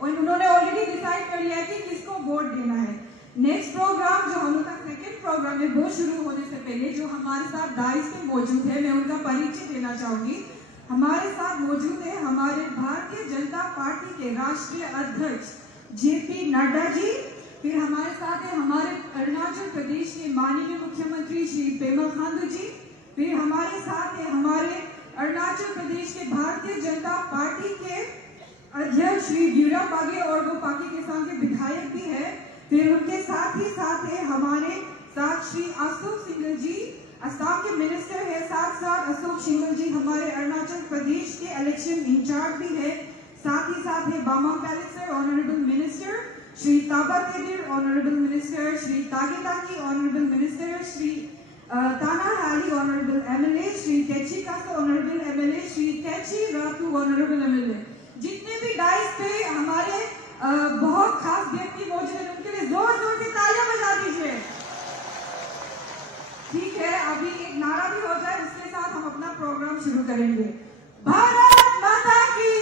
और उन्होंने already decide कर लिया है कि किसको वोट देना है। नेक्स्ट प्रोग्राम जो हम लोग का सेकेंड प्रोग्राम है, वो शुरू होने से पहले जो हमारे साथ डाइस पे मौजूद है, मैं उनका परिचय देना चाहूंगी। हमारे साथ मौजूद है हमारे भारतीय जनता पार्टी के राष्ट्रीय अध्यक्ष जेपी नड्डा जी। फिर हमारे साथ है हमारे अरुणाचल प्रदेश के माननीय मुख्यमंत्री श्री पेमा खांडू जी। फिर हमारे साथ है हमारे अरुणाचल प्रदेश के भारतीय जनता पार्टी के अध्यक्ष श्री ब्यूराम बागे, और वो पाकी केसांग के विधायक भी है। फिर उनके साथ ही साथ है हमारे साथ श्री अशोक सिंगल जी, असम के मिनिस्टर है। साथ साथ अशोक सिंगल जी हमारे अरुणाचल प्रदेश के इलेक्शन इंचार्ज भी है। साथ ही साथ है Bamang पैलेसर honourable minister, Shri Taba Tedir honourable minister, Shri तागे ताकी ऑनरेबल मिनिस्टर, श्री ताना हाली ऑनरेबल एमएलए, श्री कैची कासो ऑनरेबल एमएलए, श्री कैची रातू ऑनरेबल एमएलए। जितने भी डाइस पे हमारे बहुत खास व्यक्ति मौजूद है, उनके लिए जोर जोर से तालियां बजा दीजिए। ठीक है, अभी एक नारा भी हो जाए, उसके साथ हम अपना प्रोग्राम शुरू करेंगे। भारत माता की,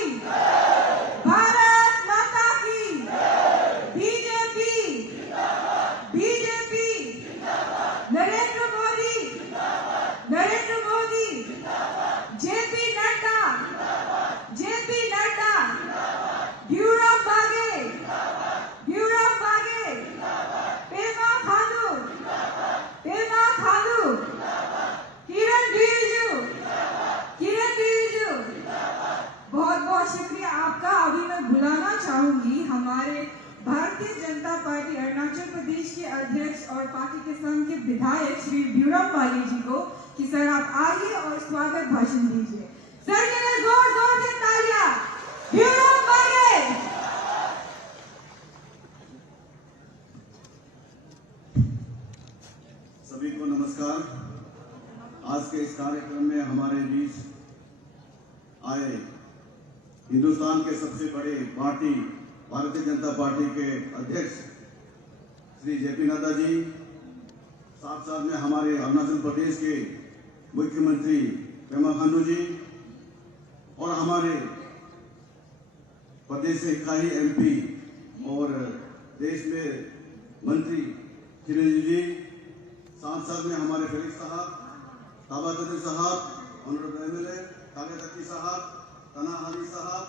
भारत माता की, BJP, BJP, Narendra Modi, Narendra Modi, JP Nadda, JP Nadda, Biyuram Bage, Biyuram बागे, पेमा खांडू, पेमा खांडू, किरण रिजिजू, किरण रिजिजू। बहुत बहुत शुक्रिया आपका। अभी मैं बुलाना चाहूंगी हमारे भारतीय जनता पार्टी अरुणाचल प्रदेश के अध्यक्ष और पाकी केसांग के विधायक श्री ब्यूराम बागे जी को कि सर आप आइए और स्वागत भाषण दीजिए। सर के लिए जोर जोर से तालियां। ब्यूराम बागे। सभी को नमस्कार। आज के इस कार्यक्रम में हमारे बीच आए हिंदुस्तान के सबसे बड़े पार्टी भारतीय जनता पार्टी के अध्यक्ष श्री जेपी नड्डा जी, साथ साथ में हमारे अरुणाचल प्रदेश के मुख्यमंत्री पेमा खांडू जी, और हमारे प्रदेश से इकाई एमपी और देश में मंत्री किरण जी, साथ साथ में हमारे फेलिक्स साहब, ताबा तेदिर साहब, ऑनरेबल एमएलए तागे ताकी साहब, तना हाली साहब,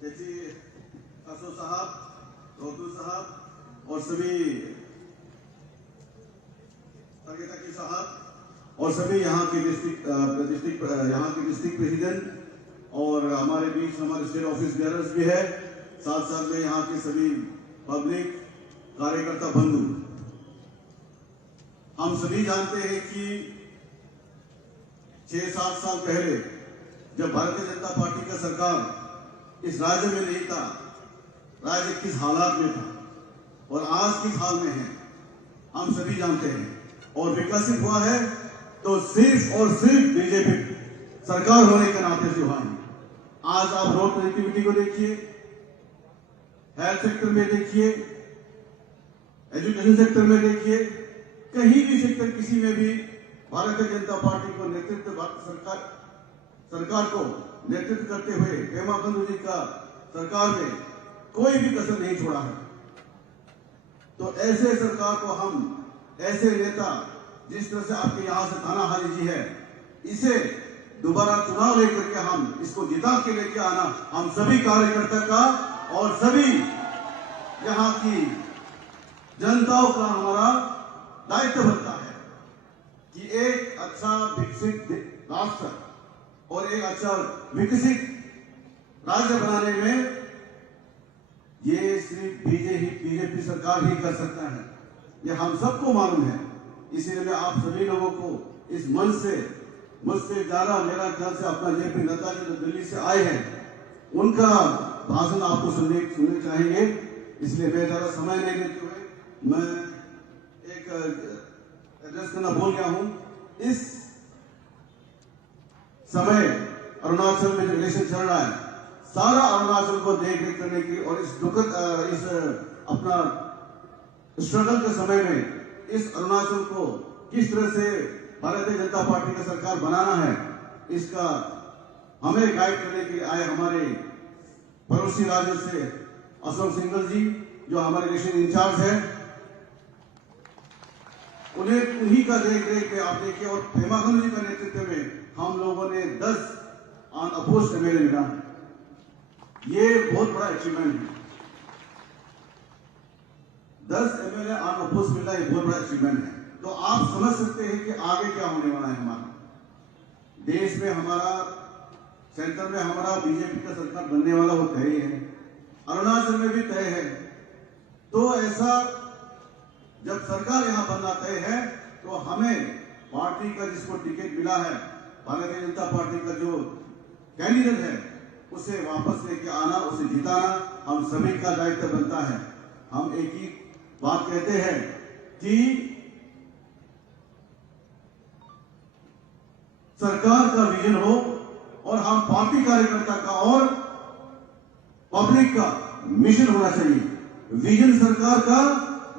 कैची कासो साहब, रोतू साहब, और सभी तागे ताकी साहब, और सभी यहाँ के डिस्ट्रिक्ट प्रेसिडेंट, और हमारे बीच हमारे स्टेट ऑफिस बेयरर्स भी है, साथ साथ में यहाँ के सभी पब्लिक कार्यकर्ता बंधु। हम सभी जानते हैं कि 6-7 साल पहले जब भारतीय जनता पार्टी का सरकार इस राज्य में नहीं था, राज्य किस हालात में था और आज किस हाल में है हम सभी जानते हैं। और विकसित हुआ है तो सिर्फ और सिर्फ बीजेपी सरकार होने के नाते से हुआ है। आज आप रोड कनेक्टिविटी को देखिए, हेल्थ सेक्टर में देखिए, एजुकेशन सेक्टर में देखिए, कहीं भी सेक्टर किसी में भी भारतीय जनता पार्टी को नेतृत्व सरकार को नेतृत्व करते हुए पेमा खांडू जी का सरकार में कोई भी कसर नहीं छोड़ा है। तो ऐसे सरकार को हम, ऐसे नेता जिस तरह से आपके यहां से थाना हाली जी है, इसे दोबारा चुनाव लेकर के हम इसको जिता के लेके आना हम सभी कार्यकर्ता का और सभी यहाँ की जनताओं का हमारा दायित्व बनता है कि एक अच्छा विकसित राष्ट्र और एक अच्छा विकसित राज्य बनाने में ये सिर्फ बीजेपी सरकार ही कर सकता है, ये हम सबको मालूम है। इसीलिए मैं आप सभी लोगों को इस मंच से, मुझसे ज्यादा मेरा ख्याल से अपना जेपी नड्डा जी जो दिल्ली से आए हैं, उनका भाषण आपको सुनने चाहेंगे। इसलिए मैं ज्यादा समय नहीं देते हुए मैं एक एड्रेस करना भूल गया हूं। इस समय अरुणाचल में जो इलेक्शन चल रहा है, सारा अरुणाचल को देख रेख करने की और इस दुखद इस अपना स्ट्रगल के समय में इस अरुणाचल को किस तरह से भारतीय जनता पार्टी का सरकार बनाना है, इसका हमें गाइड करने के लिए आए हमारे पड़ोसी राज्यों से अशोक सिंघल जी जो हमारे नेशनल इंचार्ज है, उन्हीं का देख रेख में आप देखिए, और पेमा खांडू जी का नेतृत्व में हम लोगों ने 10 अनअपोज्ड एमएलए मिला है। ये बहुत बड़ा अचीवमेंट है। 10 एमएलए अनअपोज्ड मिला, ये बहुत बड़ा अचीवमेंट है। तो आप समझ सकते हैं कि आगे क्या होने वाला है। हमारा देश में, हमारा सेंटर में हमारा बीजेपी का सरकार बनने वाला वो तय है, अरुणाचल में भी तय है। तो ऐसा जब सरकार यहां बनना तय है तो हमें पार्टी का जिसको टिकट मिला है, भारतीय जनता पार्टी का जो कैंडिडेट है, उसे वापस लेके आना, उसे जिताना हम सभी का दायित्व बनता है। हम एक ही बात कहते हैं कि सरकार का विजन हो और हम पार्टी कार्यकर्ता का और पब्लिक का मिशन होना चाहिए। विजन सरकार का,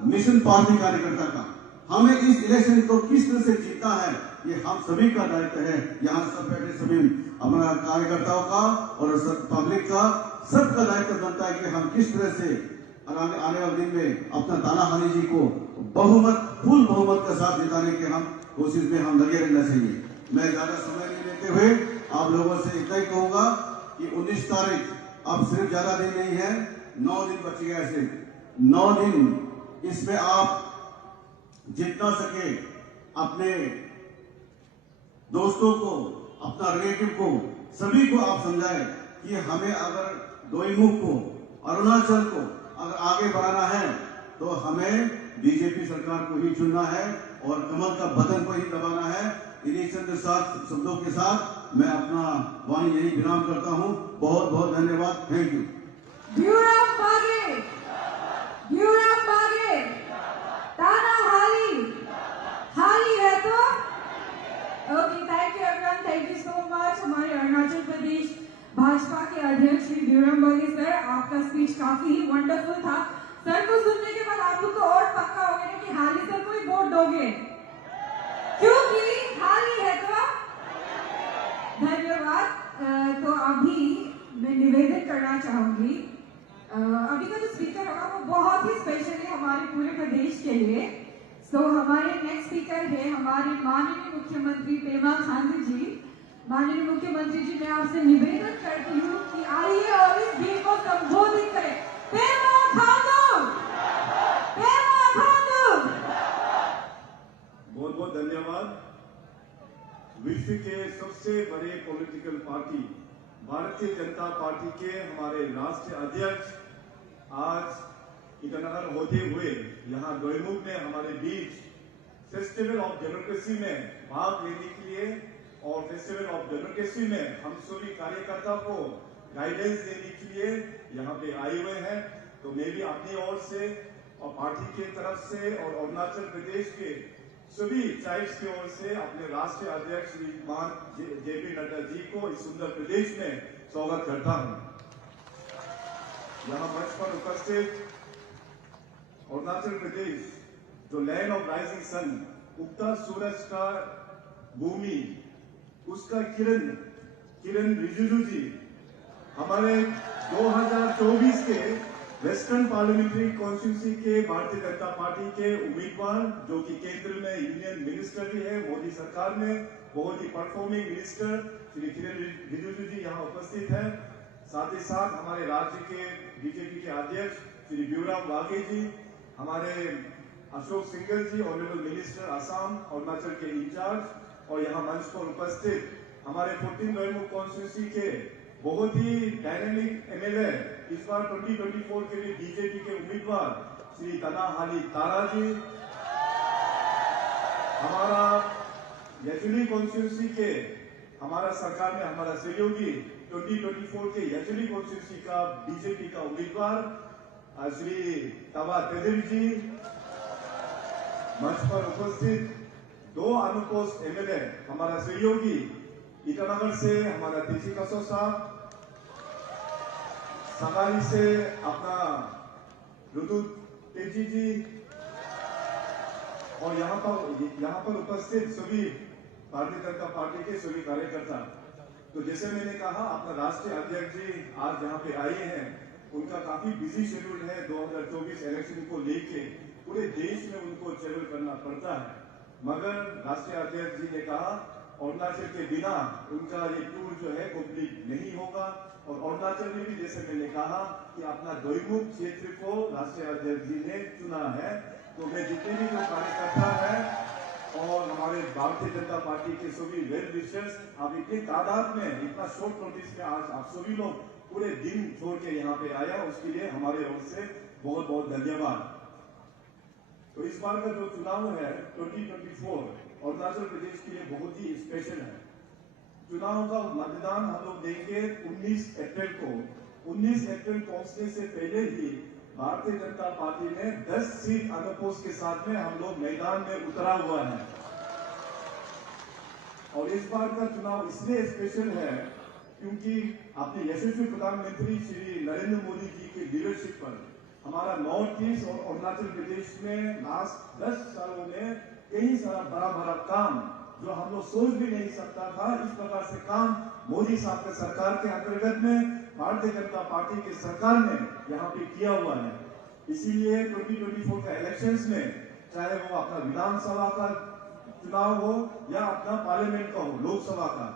मिशन पार्टी कार्यकर्ता का। हमें इस इलेक्शन को किस तरह से जीतना है, ये हम सभी का दायित्व है। यहाँ सब बैठे सभी अपना कार्यकर्ताओं का और सब पब्लिक का, सबका दायित्व बनता है कि हम किस तरह से आने वाले दिन में अपना ताना हानी जी को बहुमत, फुल बहुमत के साथ जिताने की हम कोशिश में हम लगे रहना चाहिए। मैं ज्यादा समय नहीं लेते हुए आप लोगों से इतना ही कहूंगा कि 19 तारीख अब सिर्फ ज्यादा दिन नहीं है, 9 दिन बच गया। सिर्फ 9 दिन, इसमें आप जितना सके अपने दोस्तों को, अपना रिलेटिव को, सभी को आप समझाएं कि हमें अगर दोईमुख को, अरुणाचल को अगर आगे बढ़ाना है तो हमें बीजेपी सरकार को ही चुनना है और कमल का बटन को ही दबाना है। इन्हीं चंद शब्दों के साथ मैं अपना वाणी यही विराम करता हूं। बहुत बहुत धन्यवाद। Thank you. ब्यूरम बागे, ब्यूरम बागे, ताना हाली, हाली है तो okay. Thank you everyone, thank you so much. हमारे अरुणाचल प्रदेश भाजपा के अध्यक्ष श्री ब्यूरम बागे सर, आपका स्पीच काफी ही वंडरफुल था। सर को सुनने के बाद आप लोग को और पक्का हो गया कि हाली सर को ही वोट दोगे, क्योंकि हाली है तो। धन्यवाद। तो अभी मैं निवेदन करना चाहूंगी, अभी का जो स्पीकर होगा वो बहुत ही स्पेशल है हमारे पूरे प्रदेश के लिए। सो हमारे नेक्स्ट स्पीकर है हमारे माननीय मुख्यमंत्री पेमा खांडू जी। माननीय मुख्यमंत्री जी, मैं आपसे निवेदन करती हूँ कि आइए और इस भीड़ को संबोधित करें। पेमा खांडू, पेमा खांडू। बहुत बहुत धन्यवाद। विश्व के सबसे बड़े political party Bharatiya Janata party के हमारे राष्ट्रीय अध्यक्ष आज ईटानगर होते हुए यहाँ दोईमुख में हमारे बीच फेस्टिवल ऑफ डेमोक्रेसी में भाग लेने के लिए और फेस्टिवल ऑफ डेमोक्रेसी में हम सभी कार्यकर्ता को गाइडेंस देने के लिए यहाँ पे आए हुए हैं। तो मैं भी अपनी ओर से और पार्टी की तरफ से और अरुणाचल प्रदेश के सभी ट्राइब्स की ओर से अपने राष्ट्रीय अध्यक्ष श्रीमान जेपी नड्डा जी को इस सुंदर प्रदेश में स्वागत करता हूं। यहाँ मंच पर उपस्थित अरुणाचल प्रदेश, जो लैंड ऑफ राइजिंग सन, उगता सूरज का भूमि, उसका किरण रिजिजू जी, हमारे 2024 के वेस्टर्न पार्लियामेंट्री कॉन्स्टिट्यूंसी के भारतीय जनता पार्टी के उम्मीदवार, जो कि केंद्र में यूनियन मिनिस्टर भी है मोदी सरकार में, बहुत ही परफॉर्मिंग मिनिस्टर श्री किरण रिजिजू जी यहाँ उपस्थित है। साथ ही साथ हमारे राज्य के बीजेपी के अध्यक्ष श्री ब्यूरम बागे जी, हमारे अशोक सिंघल जी ऑनरेबल मिनिस्टर असम अरुणाचल के इंचार्ज, और यहाँ मंच पर उपस्थित हमारे 14 दोईमुख कॉन्स्टिट्यूंसी के बहुत ही डायनेमिक एमएलए, इस बार 2024 के लिए बीजेपी के उम्मीदवार श्री ताना हाली तारा जी, हमारा यचुली कॉन्स्टिट्यूंसी के हमारा सरकार में हमारा सहयोगी 2024 के यचुली कॉन्स्टिट्यूंसी का बीजेपी का उम्मीदवार श्री तबा तेदिर जी, मंच पर उपस्थित 2 अनपोस्ट एमएलए हमारा सहयोगी ईटानगर से हमारा तेजी कसो साहब, सगाली से अपना रुदु तेजी जी, और यहाँ पर उपस्थित सभी भारतीय जनता पार्टी के सभी कार्यकर्ता। तो जैसे मैंने कहा, अपना राष्ट्रीय अध्यक्ष जी आज यहाँ पे आए हैं उनका काफी बिजी शेड्यूल है। 2024 इलेक्शन को लेके पूरे देश में उनको ट्रेवल करना पड़ता है, मगर राष्ट्रीय अध्यक्ष जी ने कहा अरुणाचल के बिना उनका ये टूर जो है कंप्लीट नहीं होगा। और अरुणाचल में भी जैसे मैंने कहा कि अपना दोईमुख क्षेत्र को राष्ट्रीय अध्यक्ष जी ने चुना है, तो मैं जितने भी जो कार्यकर्ता है और हमारे भारतीय जनता पार्टी के सभी वेल विशर्स, आप इतनी तादाद में इतना शॉर्ट नोटिस में आज आप सभी लोग पूरे दिन छोड़ के यहाँ पे आया, उसके लिए हमारे ओर से बहुत बहुत धन्यवाद। तो इस बार का जो चुनाव है 2024 अरुणाचल प्रदेश के लिए बहुत ही स्पेशल है। चुनाव का मतदान हम लोग देंगे 19 अप्रैल को। 19 अप्रैल पहुंचने से पहले ही भारतीय जनता पार्टी ने 10 सीट अनपोज के साथ में हम लोग मैदान में उतरा हुआ है। और इस बार का चुनाव इसलिए स्पेशल है क्योंकि अपने यशस्वी प्रधानमंत्री श्री नरेंद्र मोदी जी की लीडरशिप पर हमारा नॉर्थ ईस्ट और अरुणाचल प्रदेश में लास्ट 10 सालों में कई सारा बड़ा बड़ा काम जो हम लोग सोच भी नहीं सकता था, इस प्रकार से काम मोदी साहब के सरकार के अंतर्गत में भारतीय जनता पार्टी की सरकार ने यहाँ पे किया हुआ है। इसीलिए 2024 का इलेक्शंस में चाहे वो अपना विधानसभा का चुनाव हो या अपना पार्लियामेंट का हो, लोकसभा का,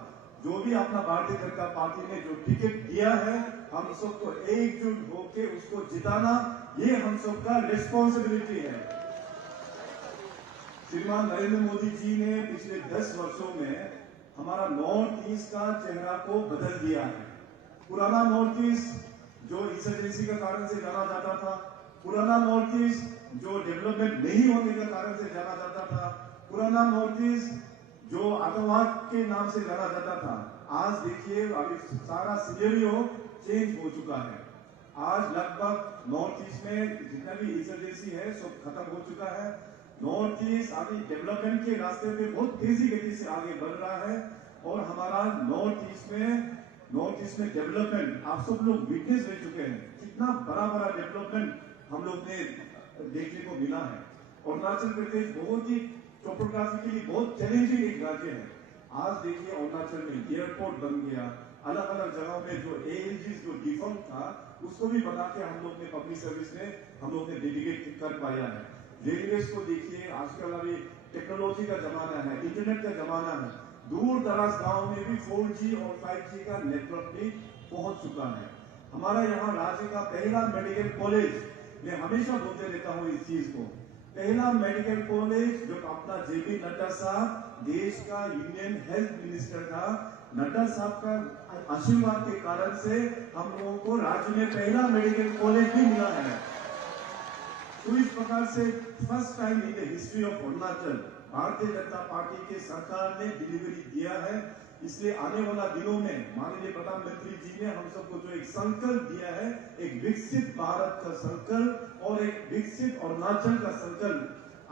जो भी अपना भारतीय जनता पार्टी ने जो टिकट दिया है, हम सबको एकजुट होकर उसको जिताना, ये हम सबका रिस्पॉन्सिबिलिटी है। श्रीमान नरेंद्र मोदी जी ने पिछले 10 वर्षों में हमारा नॉर्थ ईस्ट का चेहरा को बदल दिया है। पुराना नॉर्थ ईस्ट जो इंसर्जेंसी का कारण से जाना जाता था, पुराना नॉर्थ ईस्ट जो डेवलपमेंट नहीं होने के कारण से जाना जाता था, पुराना नॉर्थ ईस्ट जो आतंकवाद के नाम से जाना जाता था, आज देखिए अभी सारा सिनेरियो चेंज हो चुका है। आज लगभग नॉर्थ ईस्ट में जितना भी इंसर्जेंसी है सब खत्म हो चुका है। नॉर्थ ईस्ट अभी डेवलपमेंट के रास्ते पे बहुत तेजी गति से आगे बढ़ रहा है और हमारा नॉर्थ ईस्ट में डेवलपमेंट आप सब लोग विटनेस रह चुके हैं। कितना बड़ा बड़ा डेवलपमेंट हम लोग ने देखने को मिला है। अरुणाचल प्रदेश बहुत ही टोपोग्राफिकली बहुत चैलेंजिंग एक राज्य है। आज देखिए अरुणाचल में एयरपोर्ट बन गया, अलग अलग जगहों में जो ALGs जो डिफॉल्ट था उसको भी बना के हम लोग ने पब्लिक सर्विस में हम लोग ने डेडिकेट कर पाया है। रेलवेज को देखिए, आजकल अभी टेक्नोलॉजी का जमाना है, इंटरनेट का जमाना है, दूर दराज गांव में भी 4G और 5G का नेटवर्क भी पहुंच चुका है। हमारा यहाँ राज्य का पहला मेडिकल कॉलेज, मैं हमेशा बोलते रहता हूँ इस चीज को, पहला मेडिकल कॉलेज जो अपना JP नड्डा साहब देश का यूनियन हेल्थ मिनिस्टर था, नड्डा साहब का आशीर्वाद के कारण से हम लोगों को राज्य में पहला मेडिकल कॉलेज भी मिला है। तो इस प्रकार से first time in the history of Arunachal Bharatiya Janata party के सरकार ने डिलीवरी दिया है। इसलिए आने वाला दिनों में माननीय प्रधानमंत्री जी ने हम सबको जो एक संकल्प दिया है, एक विकसित भारत का संकल्प और एक विकसित अरुणाचल का संकल्प,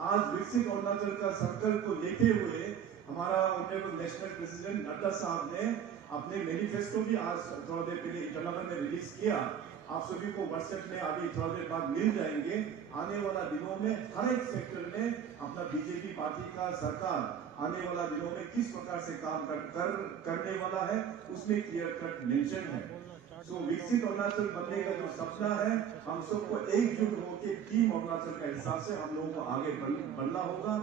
आज विकसित अरुणाचल का संकल्प को लेते हुए हमारा ऑनरेबल नेशनल प्रेसिडेंट नड्डा साहब ने अपने मैनिफेस्टो भी आज थोड़ा देर पहले ईटानगर में रिलीज किया। आप सभी को व्हाट्सएप में अभी थोड़ा देर बाद मिल जाएंगे। आने वाला दिनों में हर एक सेक्टर में अपना बीजेपी पार्टी का सरकार आने वाला दिनों में किस प्रकार से काम करने वाला है उसमें क्लियर कट मेंशन है। सो विकसित अरुणाचल बनने का जो सपना है, हम सबको एकजुट होकर टीम अरुणाचल का हिसाब से हम लोगों को आगे बढ़ना होगा।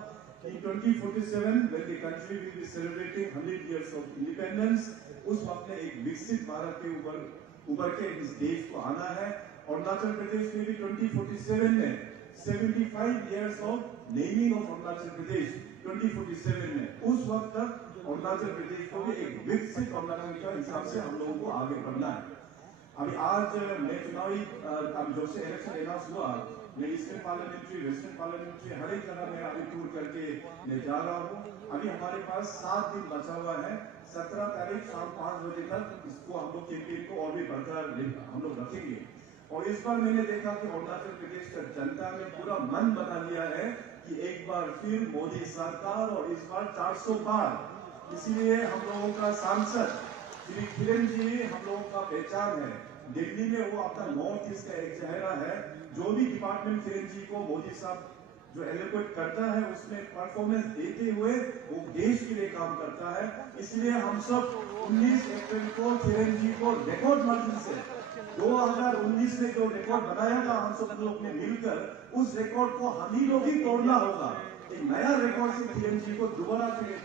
In 2047 when the country will be celebrating 100 years of independence, उस वक्त में एक विकसित भारत के ऊपर उभर के इस देश को आना है। अरुणाचल प्रदेश में भी 2047 में 75 years of naming of Arunachal Pradesh 2047 में, उस वक्त तक अरुणाचल प्रदेश को भी एक विकसित अरुणाचल के हिसाब से हम लोगों को आगे बढ़ना है। अभी आज मैं चुनावी जो से इलेक्शन अनाउंस हुआ, मैं ईस्टर्न पार्लियामेंट्री, वेस्टर्न पार्लियामेंट्री हर एक जगह में अभी टूर करके मैं जा रहा हूँ। अभी हमारे पास 7 दिन बचा हुआ है। 17 तारीख शाम 5 बजे तक इसको हम लोग कैंपेन को और भी बढ़कर हम लोग रखेंगे। और इस बार मैंने देखा कि अरुणाचल प्रदेश का जनता ने पूरा मन बना लिया है कि एक बार फिर मोदी सरकार, और इस बार 400 पार। इसीलिए हम लोगों का सांसद श्री किरण जी हम लोगों का पहचान है। दिल्ली में वो अपना नॉर्थ ईस्ट का एक चेहरा है। जो भी डिपार्टमेंट किरण जी को मोदी साहब जो एलोकेट करता है उसमें परफॉर्मेंस देते हुए वो देश के लिए काम करता है। इसलिए हम सब 19 अप्रैल को किरण जी को रिकॉर्ड मार्जिन से 2019 में जो रिकॉर्ड बनाया था हम सब लोग ने मिलकर, उस रिकॉर्ड को हम ही लोग ही तोड़ना होगा। एक नया रिकॉर्ड से पीएमजी को दोबारा फिर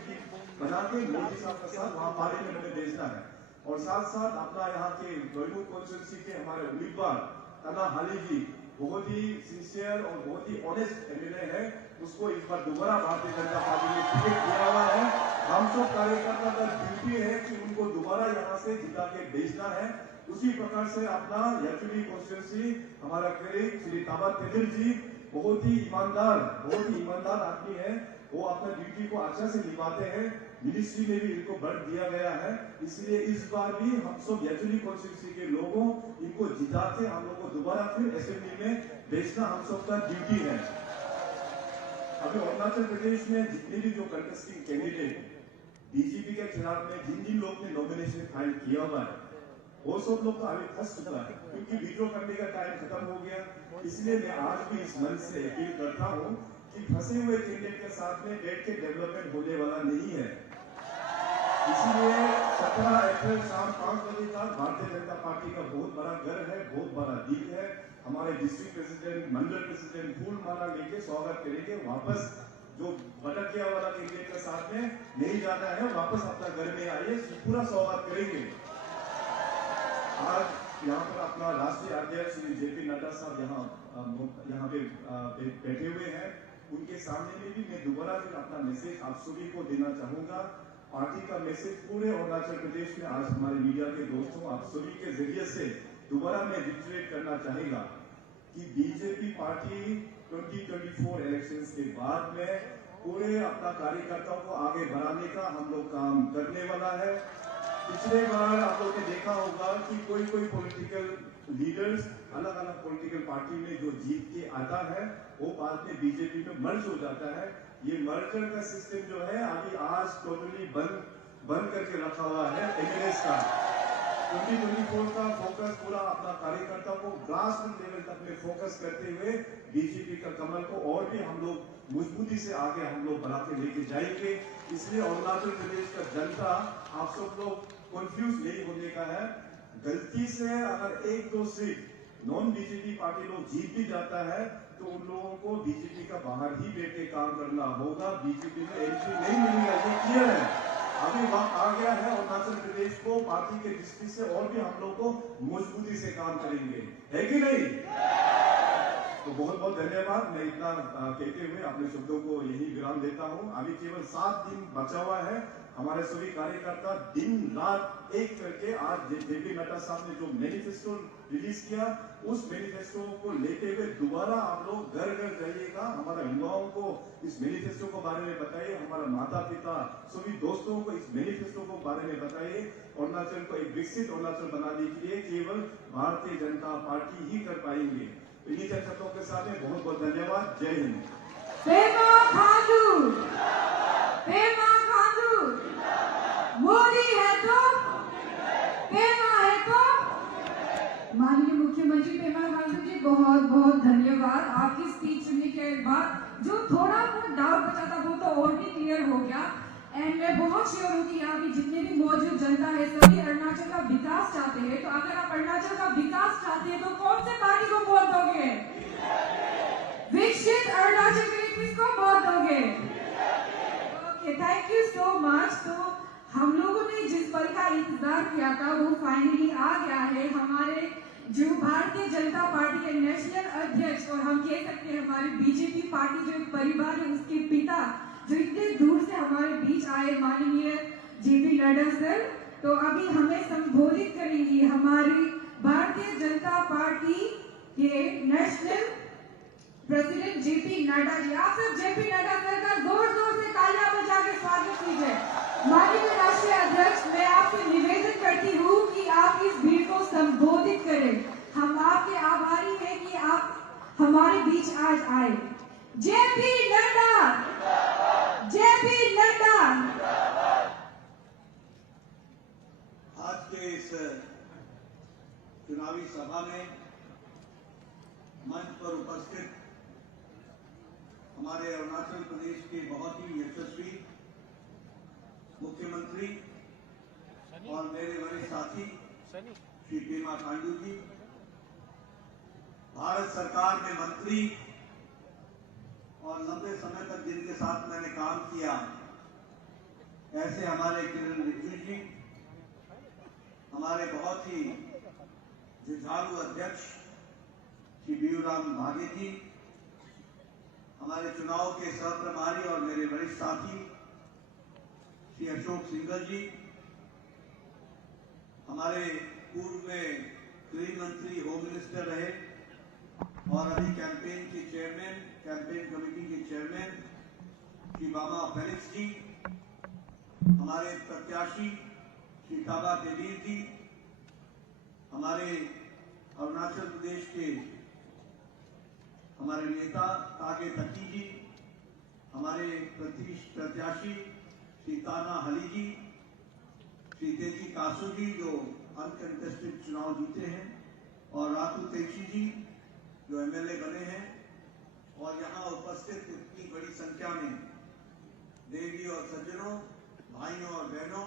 बना के मोदी साहब के साथ वहां पार्लियामेंट में भेजना है। और साथ साथ अपना यहाँ के दोईमुख कॉन्स्टिट्यूंसी के हमारे उम्मीदवार तन्ना हाली जी बहुत ही सिंसियर और बहुत ही ऑनेस्ट एमएलए है, उसको इस बार दोबारा भारतीय जनता पार्टी ने टिकट दिया हुआ है। हम सब कार्यकर्ता का ड्यूटी है कि उनको दोबारा यहाँ से जिता के भेजना है। उसी प्रकार से अपना याचुली कॉन्स्टिट्यूंसी हमारा करीब श्री ताबा तेदिर जी बहुत ही ईमानदार आदमी है, वो अपना ड्यूटी को अच्छा से निभाते हैं। मिनिस्ट्री में भी इनको बढ़ दिया गया है, इसलिए इस बार भी हम सब याचुली कॉन्स्टिट्यूंसी के लोगों इनको जिता के हम लोग को दोबारा फिर असेंबली में भेजना हम सबका ड्यूटी है। अभी अरुणाचल प्रदेश में जितने भी जो कंटेस्टिंग कैंडिडेट बीजेपी के खिलाफ में जिन लोग ने नॉमिनेशन फाइल किया हुआ है, वो सब लोग तो अभी फंस चुका है, क्योंकि विड्रॉ करने का टाइम खत्म हो गया। इसलिए मैं आज भी इस मंच से अपील करता हूं कि फंसे हुए कैंडिडेट के साथ में बैठ के डेवलपमेंट होने वाला नहीं है। इसलिए 17 अप्रैल शाम 5 बजे तक भारतीय जनता पार्टी का बहुत बड़ा घर है, बहुत बड़ा दिल है। हमारे डिस्ट्रिक्ट प्रेसिडेंट, मंडल प्रेसिडेंट फूल माला लेके स्वागत करेंगे। वापस जो भटक गया वाला कैंडिडेट के साथ में नहीं जाना है, वापस अपना घर में आइए, पूरा स्वागत करेंगे। आज यहाँ पर अपना राष्ट्रीय अध्यक्ष श्री जेपी नड्डा साहब यहाँ पे बैठे हुए हैं, उनके सामने में भी मैं दोबारा फिर अपना मैसेज आप सभी को देना चाहूंगा। पार्टी का मैसेज पूरे अरुणाचल प्रदेश में आज हमारे मीडिया के दोस्तों आप सभी के जरिए से दोबारा मैं रिट्रेट करना चाहेगा कि बीजेपी पार्टी 2024 इलेक्शंस के बाद में पूरे अपना कार्यकर्ताओं को आगे बढ़ाने का हम लोग काम करने वाला है। पिछले बार आप लोगों ने देखा होगा कि कोई पॉलिटिकल लीडर्स अलग अलग पॉलिटिकल पार्टी में जो जीत के आता है वो बाद में बीजेपी में मर्ज हो जाता है। ये मर्जर का सिस्टम जो है अभी आज टोटली बंद करके रखा हुआ है एमएलएस का। 2024 का फोकस पूरा अपना कार्यकर्ता को ग्रास रूट लेवल तक में फोकस करते हुए बीजेपी का कमल को और भी हम लोग मजबूती से आगे हम लोग बढ़ा के लेके जाएंगे। इसलिए अरुणाचल प्रदेश का जनता आप सब लोग कंफ्यूज नहीं होने का है। गलती से अगर 1-2 सीट नॉन बीजेपी पार्टी लोग जीत भी जाता है तो उन लोगों को बीजेपी का बाहर ही बैठ के काम करना होगा, बीजेपी में एंट्री नहीं मिलेगा, ये क्लियर है। अभी वक्त आ गया है अरुणाचल प्रदेश को पार्टी के दृष्टि से और भी हम लोग को मजबूती से काम करेंगे, है कि नहीं? तो बहुत बहुत धन्यवाद। मैं इतना कहते हुए अपने शब्दों को यही विराम देता हूं। अभी केवल 7 दिन बचा हुआ है। हमारे सभी कार्यकर्ता दिन रात एक करके आज जेपी नड्डा साहब ने जो मैनिफेस्टो रिलीज किया, उस मैनिफेस्टो को लेते हुए दोबारा आप लोग घर घर जाइएगा, हमारे युवाओं को इस मैनिफेस्टो के बारे में बताइए, हमारा माता पिता सभी दोस्तों को इस मैनिफेस्टो को बारे में बताइए। अरुणाचल को एक विकसित अरुणाचल बनाने के लिए केवल भारतीय जनता पार्टी ही कर पाएंगे। तो इन्हीं शब्दों के साथ में बहुत बहुत धन्यवाद। जय हिंद। मोदी है तो पेमा है तो। माननीय मुख्यमंत्री पेमा खांडू जी बहुत बहुत धन्यवाद। आपकी स्पीच सुनने के बाद जो थोड़ा बहुत डाउट बचा था वो तो और भी क्लियर हो गया। एंड मैं बहुत श्योर हूँ कि यहाँ की जितने भी मौजूद जनता है सभी अरुणाचल का विकास चाहते हैं। तो अगर आप अरुणाचल का विकास चाहते हैं तो कौन से पार्टी को वोट दोगे? विकसित अरुणाचल के लिए किसको वोट दोगे? Okay, thank you so much. तो हम लोगों ने जिस पल का इंतजार किया था वो फाइनली आ गया है। हमारे जो भारतीय जनता पार्टी के नेशनल अध्यक्ष और हम कह सकते हैं हमारी बीजेपी पार्टी जो एक परिवार है, उसके पिता जो इतने दूर से हमारे बीच आए, माननीय जेपी नड्डा सर, तो अभी हमें संबोधित करेंगी हमारी भारतीय जनता पार्टी के national president JP Nadda ji. आप सब जेपी नड्डा सर का जोर जोर से तालियां बजा के स्वागत कीजिए। माननीय राष्ट्रीय अध्यक्ष, मैं आपसे निवेदन करती हूँ कि आप इस भीड़ को संबोधित करें। हम आपके आभारी हैं कि आप हमारे बीच आज आए। JP Nadda, JP Nadda. आज के इस चुनावी सभा में मंच पर उपस्थित हमारे अरुणाचल प्रदेश के बहुत ही यशस्वी मुख्यमंत्री और मेरे वरिष्ठ साथी श्री पेमा खांडू जी, भारत सरकार में मंत्री और लंबे समय तक जिनके साथ मैंने काम किया, ऐसे हमारे किरण रिजिजू जी, हमारे बहुत ही जुझारू अध्यक्ष श्री बीयूराम भागे जी, हमारे चुनाव के सहप्रभारी और मेरे वरिष्ठ साथी श्री अशोक सिंघल जी, हमारे पूर्व में गृह मंत्री, होम मिनिस्टर रहे और अभी कैंपेन के चेयरमैन, कैंपेन कमेटी के चेयरमैन श्री बामा फेलिक्स जी, हमारे प्रत्याशी श्री ताबा तेलीर जी, हमारे अरुणाचल प्रदेश के हमारे नेता तागे तकी जी, हमारे प्रत्याशी श्री ताना हली जी, श्री तेजी कासू जी जो अनकंटेस्टेड चुनाव जीते हैं, और रातू तेची जी जो एमएलए बने हैं, और यहाँ उपस्थित इतनी बड़ी संख्या में देवी और सज्जनों, भाइयों और बहनों,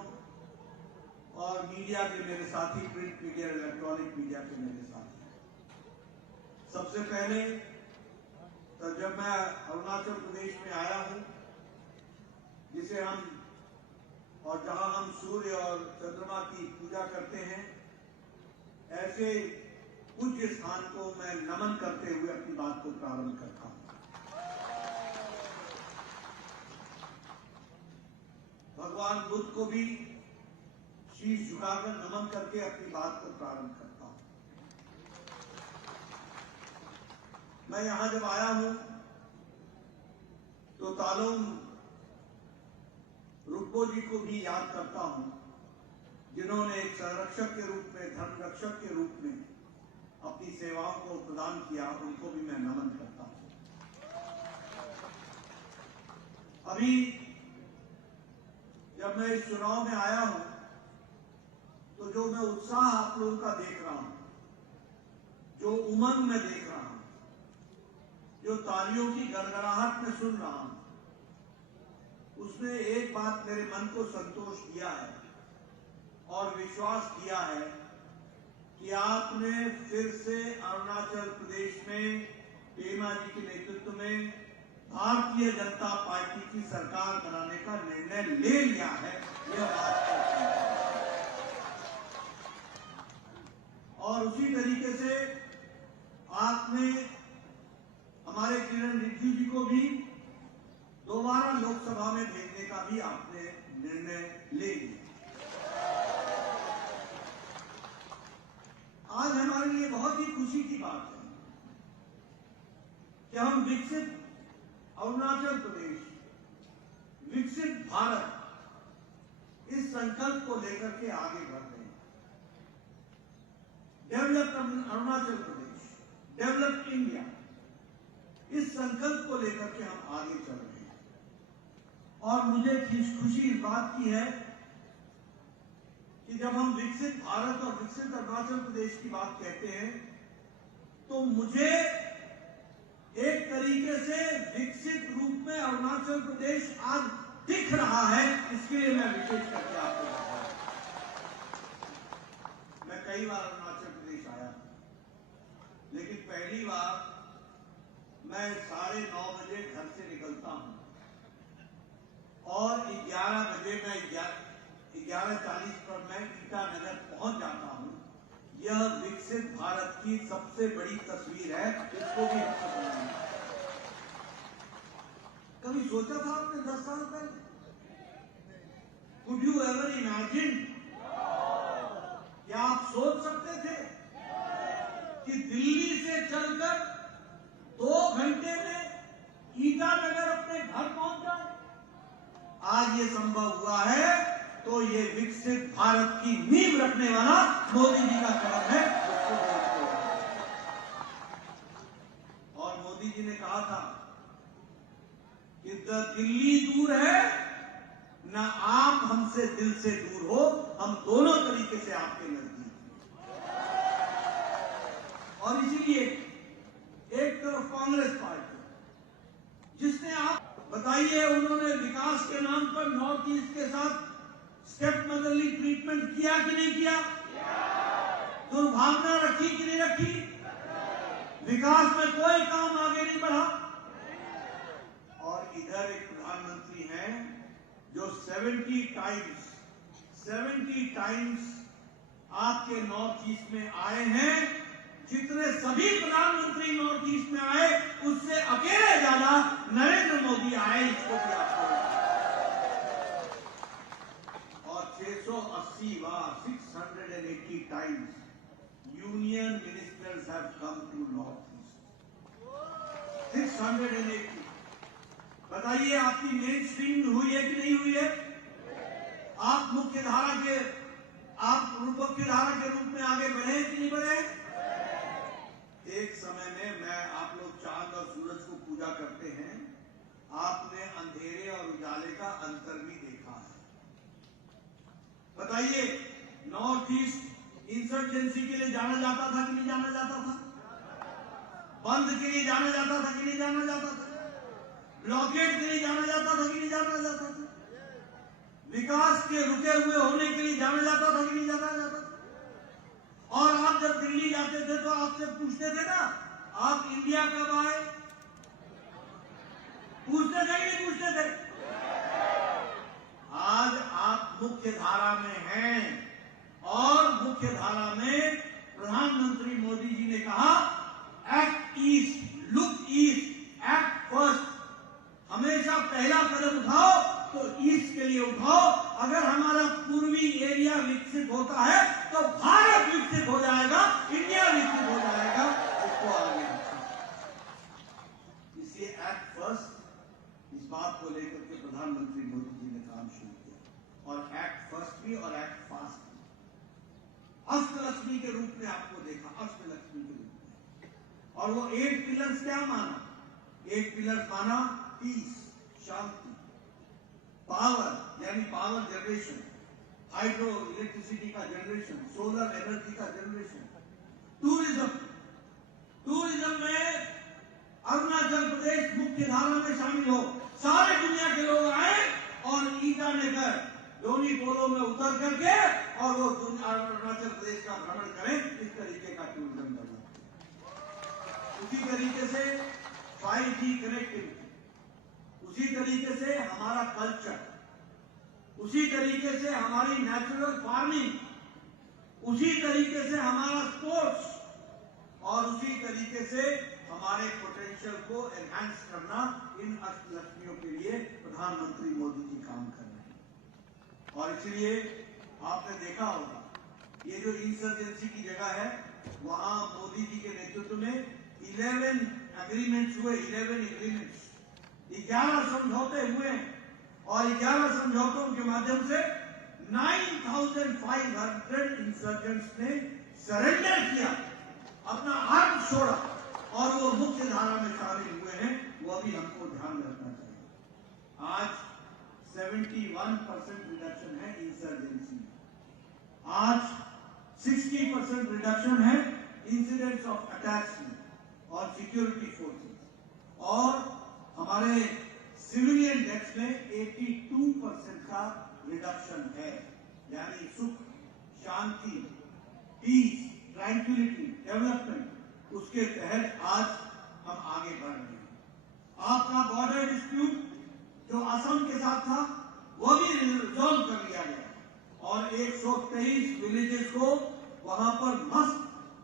और मीडिया के मेरे साथी, प्रिंट मीडिया, इलेक्ट्रॉनिक मीडिया के मेरे साथी। सबसे पहले तो जब मैं अरुणाचल प्रदेश में आया हूं, जिसे हम और जहां हम सूर्य और चंद्रमा की पूजा करते हैं, ऐसे पूज्य स्थान को मैं नमन करते हुए अपनी बात को प्रारंभ करता हूं। भगवान बुद्ध को भी शीश झुकाकर नमन करके अपनी बात को प्रारंभ करता हूं। मैं यहां जब आया हूं तो तालोम रुक्बो जी को भी याद करता हूं, जिन्होंने एक संरक्षक के रूप में, धर्म रक्षक के रूप में अपनी सेवाओं को प्रदान किया, उनको भी मैं नमन करता हूं। अभी जब मैं इस चुनाव में आया हूं तो जो मैं उत्साह आप लोगों का देख रहा हूं, जो उमंग में देख रहा हूं, जो तालियों की गड़गड़ाहट में सुन रहा हूं, उसने एक बात मेरे मन को संतोष दिया है और विश्वास दिया है कि आपने फिर से अरुणाचल प्रदेश में पेमा जी के नेतृत्व में भारतीय जनता पार्टी की सरकार बनाने का निर्णय ले लिया है। यह बात और उसी तरीके से आपने हमारे किरण रिजिजू जी को भी दोबारा लोकसभा में भेजने का भी आपने निर्णय ले लिया। आज हमारे लिए बहुत ही खुशी की बात है कि हम विकसित अरुणाचल प्रदेश, विकसित भारत, इस संकल्प को लेकर के आगे बढ़ रहे हैं। Developed Arunachal Pradesh, developed India, इस संकल्प को लेकर के हम आगे चल रहे हैं। और मुझे खुशी इस बात की है कि जब हम विकसित भारत और विकसित अरुणाचल प्रदेश की बात कहते हैं तो मुझे एक तरीके से विकसित रूप में अरुणाचल प्रदेश आज दिख रहा है। इसके लिए मैं विशेष करके आपको बताऊं, मैं कई बार अरुणाचल प्रदेश आया, लेकिन पहली बार मैं 9:30 बजे घर से निकलता हूं और 11 बजे मैं 11:40 पर मैं ईटानगर पहुंच जाता हूं। यह विकसित भारत की सबसे बड़ी तस्वीर है, इसको भी हमको बनाना है। कभी सोचा था आपने 10 साल पहले? Could you ever imagine? क्या आप सोच सकते थे कि दिल्ली से चलकर 2 घंटे में ईटानगर अपने घर पहुंच जाए? आज ये संभव हुआ है तो ये विकसित भारत की नींव रखने वाला मोदी जी का कदम है। और मोदी जी ने कहा था कि दिल्ली दूर है ना, आप हमसे दिल से दूर हो, हम दोनों तरीके से आपके नजदीक। और इसीलिए एक तरफ कांग्रेस पार्टी, जिसने आप बताइए, उन्होंने विकास के नाम पर नॉर्थ ईस्ट के साथ स्टेप मदरली ट्रीटमेंट किया कि नहीं किया? दुर्भावना रखी कि नहीं रखी? विकास में कोई काम आगे नहीं बढ़ा। और इधर एक प्रधानमंत्री हैं जो 70 टाइम्स आपके नॉर्थ ईस्ट में आए हैं। जितने सभी प्रधानमंत्री नॉर्थ ईस्ट में आए उससे अकेले ज्यादा नरेंद्र मोदी आए, इसको भी आपको। और 680 बार 680 times union ministers have come to north east. 680। बताइए आपकी मेन स्ट्रीम हुई है कि नहीं हुई है? आप मुख्य धारा के रूप में आगे बढ़े कि नहीं बढ़े? एक समय में मैं आप लोग चांद और सूरज को पूजा करते हैं, आपने अंधेरे और उजाले का अंतर भी देखा है। बताइए नॉर्थ ईस्ट इंसर्जेंसी के लिए जाना जाता था कि नहीं जाना जाता था? बंद के लिए जाना जाता था कि नहीं जाना जाता था? ब्लॉकेट के लिए जाना जाता था कि नहीं जाना जाता था? विकास के रुके हुए होने के लिए जाना जाता था कि नहीं जाना जाता था? और आप जब दिल्ली जाते थे तो आपसे पूछते थे ना, आप इंडिया कब आए? पूछते थे कि नहीं पूछते थे? आज आप मुख्य धारा में हैं और मुख्य धारा में प्रधानमंत्री मोदी जी ने कहा act east, look east, act first. हमेशा पहला कदम उठाओ तो ईस्ट के लिए उठाओ। अगर हमारा पूर्वी एरिया विकसित होता है तो भारत विकसित हो जाएगा, इंडिया विकसित हो जाएगा। इसको आगे इसलिए एक्ट फर्स्ट, इस बात को लेकर के प्रधानमंत्री मोदी जी ने काम शुरू किया। और एक्ट फर्स्ट भी और एक्ट फास्ट भी अष्टलक्ष्मी के रूप में आपको देखा, अष्टलक्ष्मी के रूप में। और वो 8 पिलर्स क्या माना? 8 पिलर्स माना पीस, शांति, पावर यानी पावर जनरेशन, हाइड्रो इलेक्ट्रिसिटी का जनरेशन, सोलर एनर्जी का जनरेशन, टूरिज्म में अरुणाचल प्रदेश मुख्य धारा में शामिल हो, सारे दुनिया के लोग आए और ईटा लेकर दोनी पोलो में उतर करके और वो अरुणाचल प्रदेश का भ्रमण करें। इस तरीके का टूरिज्म डेवलप। उसी तरीके से 5G कनेक्टिविटी, उसी तरीके से हमारा कल्चर, उसी तरीके से हमारी नेचुरल फार्मिंग, उसी तरीके से हमारा स्पोर्ट्स और उसी तरीके से हमारे पोटेंशियल को एनहांस करना। इन अष्टलक्ष्मियों के लिए प्रधानमंत्री मोदी जी काम कर रहे हैं। और इसलिए आपने देखा होगा ये जो इंसर्जेंसी की जगह है वहां मोदी जी के नेतृत्व में 11 एग्रीमेंट्स हुए, 11 एग्रीमेंट्स, 11 समझौते हुए और 11 समझौतों के माध्यम से 9,500 इंसर्जेंट्स ने सरेंडर किया, अपना आर्म छोड़ा और वो मुख्य धारा में शामिल हुए हैं। वो भी हमको ध्यान रखना चाहिए। आज 71% रिडक्शन है इंसर्जेंसी में, आज 60% रिडक्शन है इंसिडेंट्स ऑफ अटैक्स में और सिक्योरिटी फोर्सेस, और हमारे सिविलियन डेथ्स में 82% का रिडक्शन है। यानी सुख, शांति, पीस, ट्रैंक्विलिटी, डेवलपमेंट, उसके तहत आज हम आगे बढ़ रहे हैं। आपका बॉर्डर डिस्प्यूट जो असम के साथ था वो भी रिजॉल्व कर लिया गया और 123 विलेजेस को वहां पर मस्त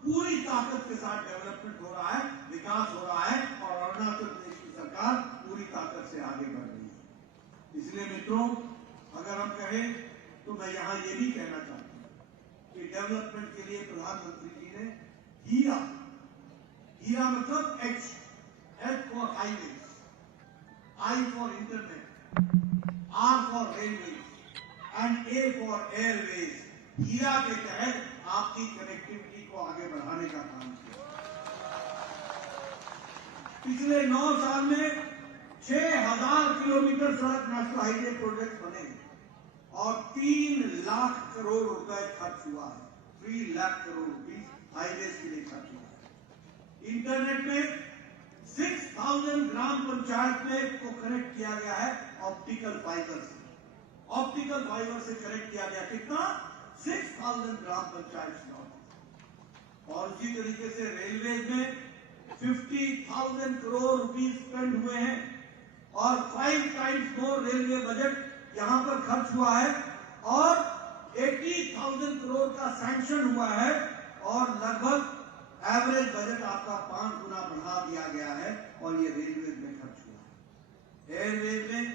पूरी ताकत के साथ डेवलपमेंट हो रहा है, विकास हो रहा है और अरुणाचल प्रदेश की सरकार पूरी ताकत से आगे बढ़ रही है। इसलिए मित्रों, अगर हम कहें तो मैं यहां ये भी कहना चाहता हूं कि डेवलपमेंट के लिए प्रधानमंत्री जी ने हीरा मतलब H for highways, I for internet, R for railways and A for airways, हीरा के तहत आपकी कनेक्टिविटी को आगे बढ़ाने का काम किया। पिछले 9 साल में 6,000 किलोमीटर सड़क नेशनल हाईवे प्रोजेक्ट बने और 3 लाख करोड़ रुपए खर्च हुआ है। 3 लाख करोड़ रुपए हाईवे के लिए खर्च हुआ है। इंटरनेट में 6,000 ग्राम पंचायत में को कनेक्ट किया गया है ऑप्टिकल फाइबर से। ऑप्टिकल फाइबर से कनेक्ट किया गया कितना? 6,000 ग्राम पंचायत। और उसी तरीके से रेलवे में 50,000 करोड़ रुपीस स्पेंड हुए हैं और 5 टाइम्स मोर रेलवे बजट यहां पर खर्च हुआ है और 80,000 करोड़ का सैंक्शन हुआ है और लगभग एवरेज बजट आपका 5 गुना बढ़ा दिया गया है और ये रेलवे में खर्च हुआ है। एयरवेज में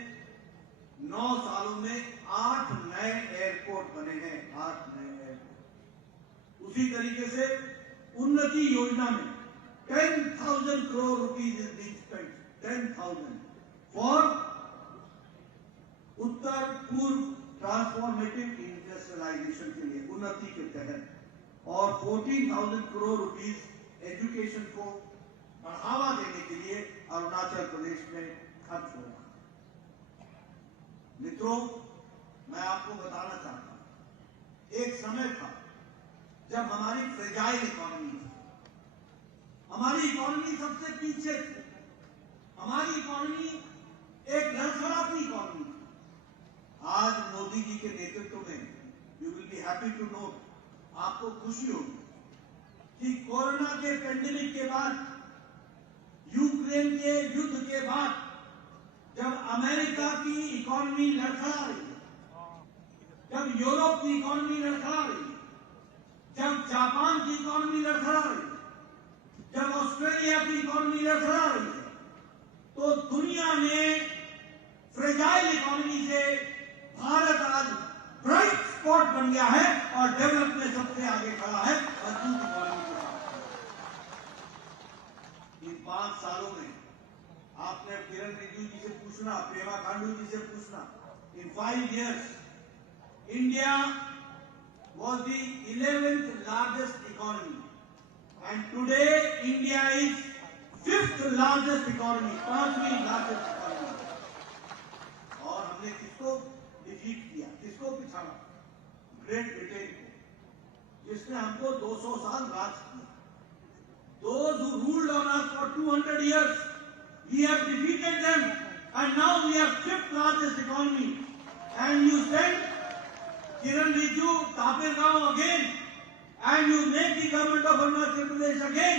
9 सालों में 8 नए एयरपोर्ट बने हैं, 8 नए एयरपोर्ट। उसी तरीके से उन्नति योजना में 10,000 crore rupees is being spent, 10,000 for Uttar Purva transformative industrialisation के लिए उन्नति के तहत और 14,000 करोड़ रुपीस एजुकेशन को बढ़ावा देने के लिए अरुणाचल प्रदेश में खर्च हो रहा है। मित्रों, मैं आपको बताना चाहता हूं, एक समय था जब हमारी फ्रेजाइल इकोनॉमी थी, हमारी इकोनॉमी सबसे पीछे थी, हमारी इकोनॉमी एक लड़खड़ाती इकोनॉमी थी। आज मोदी जी के नेतृत्व में, you will be happy to note, आपको खुशी होगी कि कोरोना के पेंडेमिक के बाद, यूक्रेन के युद्ध के बाद, जब अमेरिका की इकोनॉमी लड़खड़ा रही है, जब यूरोप की इकोनॉमी लड़खड़ा रही है, जब जापान की इकोनॉमी लड़खड़ा रही है, जब ऑस्ट्रेलिया की इकोनॉमी लड़खड़ा रही है, तो दुनिया में फ्रेजाइल इकोनॉमी से भारत आज ब्राइट स्पॉट बन गया है और डेवलप में सबसे आगे खड़ा है मजबूत इकोनॉमी के साथ। इन 5 सालों में आपने किरण रिजिजू जी से पूछना, पेमा खांडू जी से पूछना, इन 5 years India was the 11th largest economy and today India is 5th largest economy, 5वीं largest economy। और हमने किसको डिफीट किया, किसको पिछाड़ा? ग्रेट ब्रिटेन को, जिसने हमको 200 साल राज किया। Those who ruled on us for 200 years, we have defeated them and now we are 5th largest economy and you send Kiran Rijiju, Tapirgaon again and you make the government of Arunachal Pradesh again.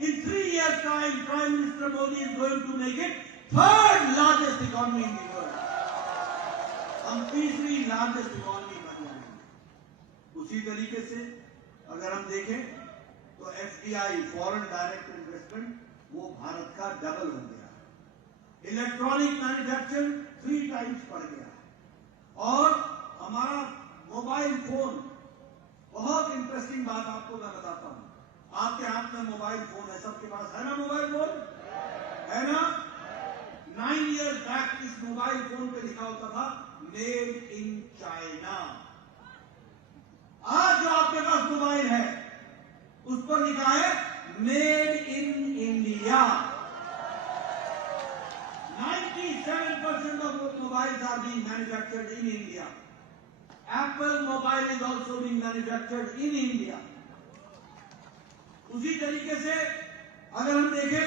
In 3 years time, Prime Minister Modi is going to make it 3rd largest economy in the world। हम 3री largest economy बन जाएंगे। उसी तरीके से अगर हम देखें तो एफडीआई, फॉरेन डायरेक्ट इन्वेस्टमेंट, वो भारत का डबल हो गया है। इलेक्ट्रॉनिक मैन्युफैक्चरिंग 3 टाइम्स बढ़ गया है और हमारा मोबाइल फोन, बहुत इंटरेस्टिंग बात आपको मैं बताता हूं, आपके हाथ में मोबाइल फोन है, सबके पास है ना मोबाइल फोन, है ना? 9 years बैक इस मोबाइल फोन पे लिखा होता था मेड इन चाइना। आज जो आपके पास मोबाइल है उस पर लिखा है made in India. 97% of mobiles are being manufactured in India. Apple mobile is also being manufactured in India. उसी तरीके से अगर हम देखें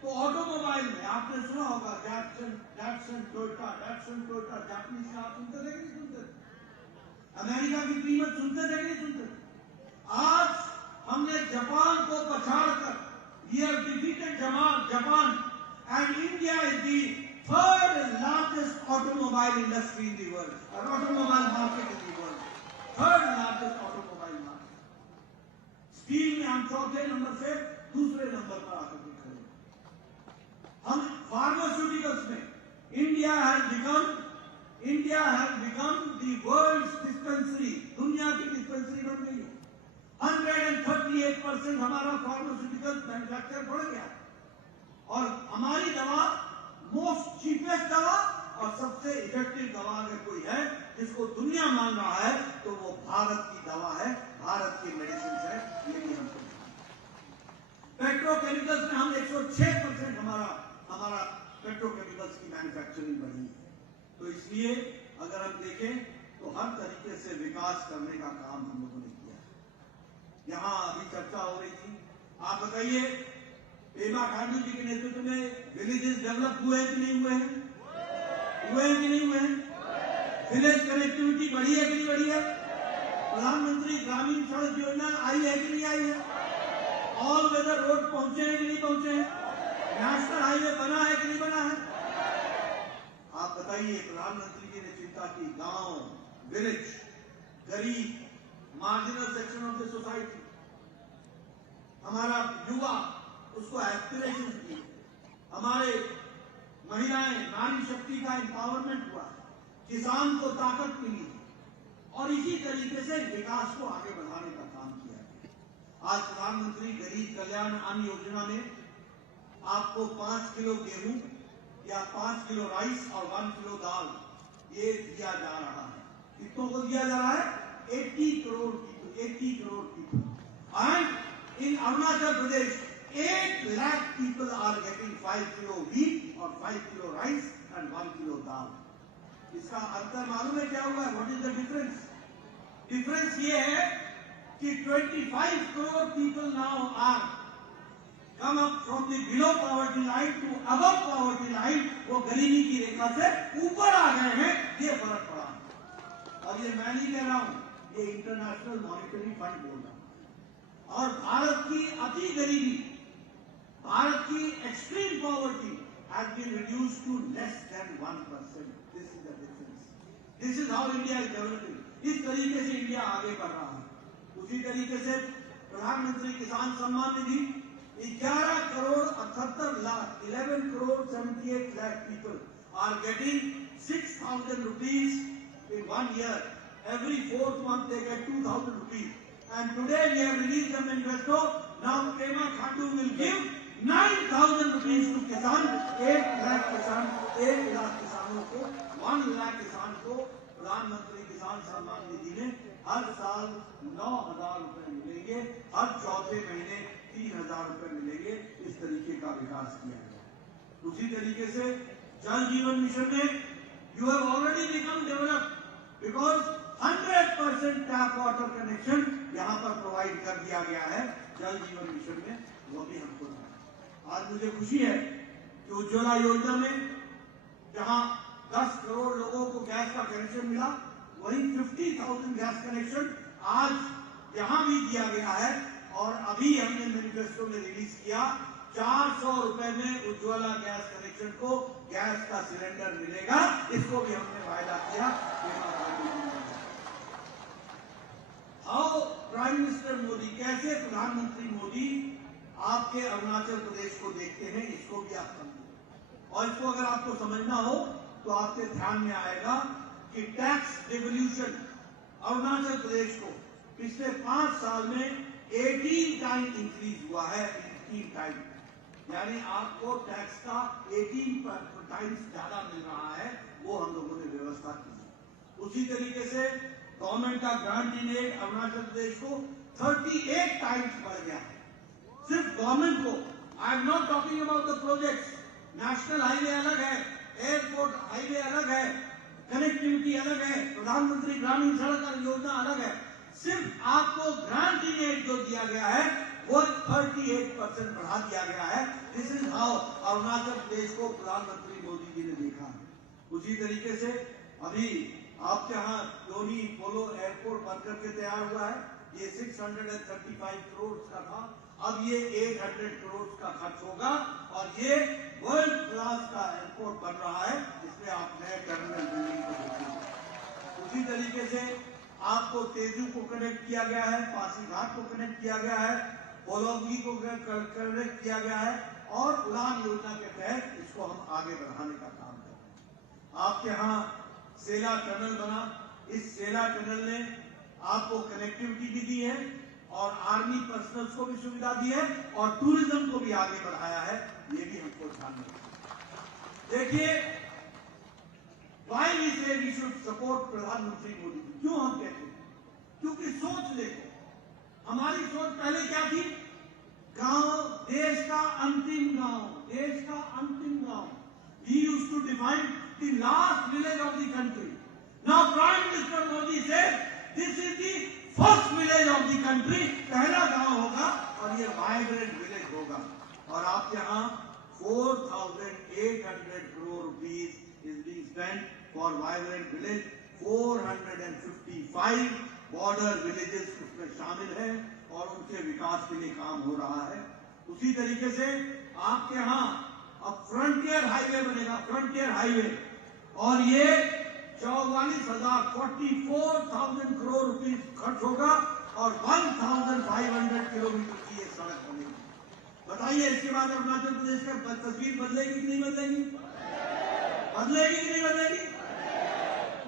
तो ऑटोमोबाइल में आपने सुना होगा डैटसन टोयोटा, जापानीज का आप सुनते थे कि नहीं सुनते? अमेरिका की कीमत सुनते थे कि नहीं सुनते? आज हमने जापान को पछाड़कर, we have defeated Japan and India is the 3rd largest automobile industry in the world, or automobile market in the world, 3rd largest automobile market। Steel में हम 4थे नंबर से 2रे नंबर पर आकर के खड़े। हम फार्मास्यूटिकल्स में India has become the world's dispensary, दुनिया की डिस्पेंसरी बन गई है। 138% हमारा फार्मास्यूटिकल मैन्युफैक्चर बढ़ गया और हमारी दवा मोस्ट चीपेस्ट दवा और सबसे इफेक्टिव दवा अगर कोई है जिसको दुनिया मान रहा है तो वो भारत की दवा है, भारत की मेडिसिन है। ये भी हमको पेट्रोकेमिकल्स में हम 106% हमारा पेट्रोकेमिकल्स की मैन्युफैक्चरिंग बढ़ी है। तो इसलिए अगर हम देखें तो हर तरीके से विकास करने का काम हम लोगों ने किया है। यहाँ अभी चर्चा हो रही थी, आप बताइए पेमा खांडू जी के नेतृत्व में विलेजेस डेवलप हुए हैं कि नहीं हुए हैं? हुए हैं कि नहीं हुए हैं? विलेज कनेक्टिविटी बढ़ी है कि नहीं बढ़ी है? प्रधानमंत्री ग्रामीण सड़क योजना आई है कि नहीं आई है? ऑल वेदर रोड पहुंचे हैं कि नहीं पहुंचे हैं? नेशनल हाईवे बना है कि नहीं बना है? आप बताइए, प्रधानमंत्री जी ने चिंता की गांव, विलेज, गरीब, marginal section of the society, हमारा युवा, उसको एस्पिरेशन दी, हमारे महिलाएं, नारी शक्ति का एम्पावरमेंट हुआ, किसान को ताकत मिली और इसी तरीके से विकास को आगे बढ़ाने का काम किया। आज प्रधानमंत्री गरीब कल्याण अन्न योजना में आपको 5 किलो गेहूं या 5 किलो राइस और 1 किलो दाल ये दिया जा रहा है। कितनों को दिया जा रहा है? 80 crore people, 80 crore people. And in Arunachal Pradesh 8 lakh people are getting 5 kilo wheat और 5 kilo rice and 1 kilo dal. इसका अंतर मालूम है क्या हुआ है? What is the difference? Difference ये है कि 25 crore people now are come up from the below poverty line to above poverty line, वो गरीबी की रेखा से ऊपर आ गए हैं। ये फर्क पड़ा। और ये मैं नहीं कह रहा हूं, ये इंटरनेशनल मॉनिटरी फंड बोल रहा है। और भारत की अति गरीबी, भारत की extreme poverty has been reduced to less than 1%. This is the difference. This is how India is developing. इस तरीके से इंडिया आगे बढ़ रहा है। उसी तरीके से प्रधानमंत्री किसान Samman Nidhi 11 crore 78 lakh 11 crore 78 lakh people are getting 6,000 rupees in 1 year. Every 4th month they get 2,000 rupees. And today we have released the manifesto. Now Pema Khandu will give 9,000 rupees to किसान, 1 लाख किसान, 1 लाख किसानों को, 1 लाख किसान को प्रधानमंत्री किसान सम्मान निधि में हर साल 9,000 रुपए मिलेंगे, हर चौथे महीने 3,000 रुपए मिलेंगे। इस तरीके का विकास किया गया। उसी तरीके से जल जीवन मिशन में you have already become developed because 100% tap water connection यहाँ पर प्रोवाइड कर दिया गया है जल जीवन मिशन में। वो भी हमको आज मुझे खुशी है कि उज्ज्वला योजना में जहां 10 करोड़ लोगों को गैस का कनेक्शन मिला, वहीं 50,000 गैस कनेक्शन आज यहां भी दिया गया है। और अभी हमने मैनिफेस्टो में रिलीज किया 400 रुपए में उज्ज्वला गैस कनेक्शन को गैस का सिलेंडर मिलेगा। इसको भी हमने वायदा किया। हाउ प्राइम मिनिस्टर मोदी, कैसे प्रधानमंत्री मोदी आपके अरुणाचल प्रदेश को देखते हैं, इसको भी आप समझिए। और इसको अगर आपको समझना हो तो आपके ध्यान में आएगा कि टैक्स रिवोल्यूशन अरुणाचल प्रदेश को पिछले 5 साल में 18 टाइम इंक्रीज हुआ है। 18 टाइम यानी आपको टैक्स का 18 टाइम्स ज्यादा मिल रहा है। वो हम लोगों ने व्यवस्था की। उसी तरीके से गवर्नमेंट का grant in aid Arunachal Pradesh को 38 टाइम्स बढ़ गया है। सिर्फ गवर्नमेंट को, I am not talking about the projects. National highway अलग है, एयरपोर्ट हाईवे अलग है, कनेक्टिविटी अलग है, प्रधानमंत्री ग्रामीण सड़क योजना अलग है। सिर्फ आपको ग्रांट इन एड जो दिया गया है वो 38% बढ़ा दिया गया है। This is how Arunachal Pradesh को प्रधानमंत्री मोदी जी ने देखा है। उसी तरीके से अभी आपके यहाँ दोनी पोलो एयरपोर्ट बनकर के तैयार हुआ है। ये 635 करोड़ का था, अब ये 800 करोड़ का खर्च होगा और ये वर्ल्ड क्लास का एयरपोर्ट बन रहा है, जिसमें आप नए टर्मिनल बिल्डिंग को देखेंगे। उसी तरीके से आपको तेजू को कनेक्ट किया गया है, पासीघाट को कनेक्ट किया गया है, पोलोगी को कनेक्ट किया गया है और उड़ान योजना के तहत इसको हम आगे बढ़ाने का काम कर रहे हैं। आपके यहाँ सेला टनल बना, इस सेला टनल ने आपको कनेक्टिविटी भी दी है और आर्मी पर्सनल्स को भी सुविधा दी है और टूरिज्म को भी आगे बढ़ाया है। ये भी हमको ध्यान में रखना। देखिए, व्हाई वी से वी शुड सपोर्ट प्रधानमंत्री मोदी। क्यों हम कहते हैं? क्योंकि सोच देखो, हमारी सोच पहले क्या थी? गांव, देश का अंतिम गांव, देश का अंतिम गांव। We used to define the last village of the country. Now prime minister Modi said this is the first village of the country. पहला गांव होगा और ये वाइब्रेंट विलेज होगा। और आप यहाँ 4,800 crore rupees is being spent for vibrant village, 455 border villages उसमें शामिल है और उनके विकास के लिए काम हो रहा है। उसी तरीके से आपके यहाँ अब फ्रंटियर हाईवे बनेगा, फ्रंटियर हाईवे, और ये 44,000 करोड़ रुपीस खर्च होगा और 1,500 किलोमीटर की ये सड़क बनेगी। बताइए इसके बाद अरुणाचल प्रदेश का तस्वीर बदलेगी कि नहीं बदलेगी? बदलेगी कि नहीं बदलेगी?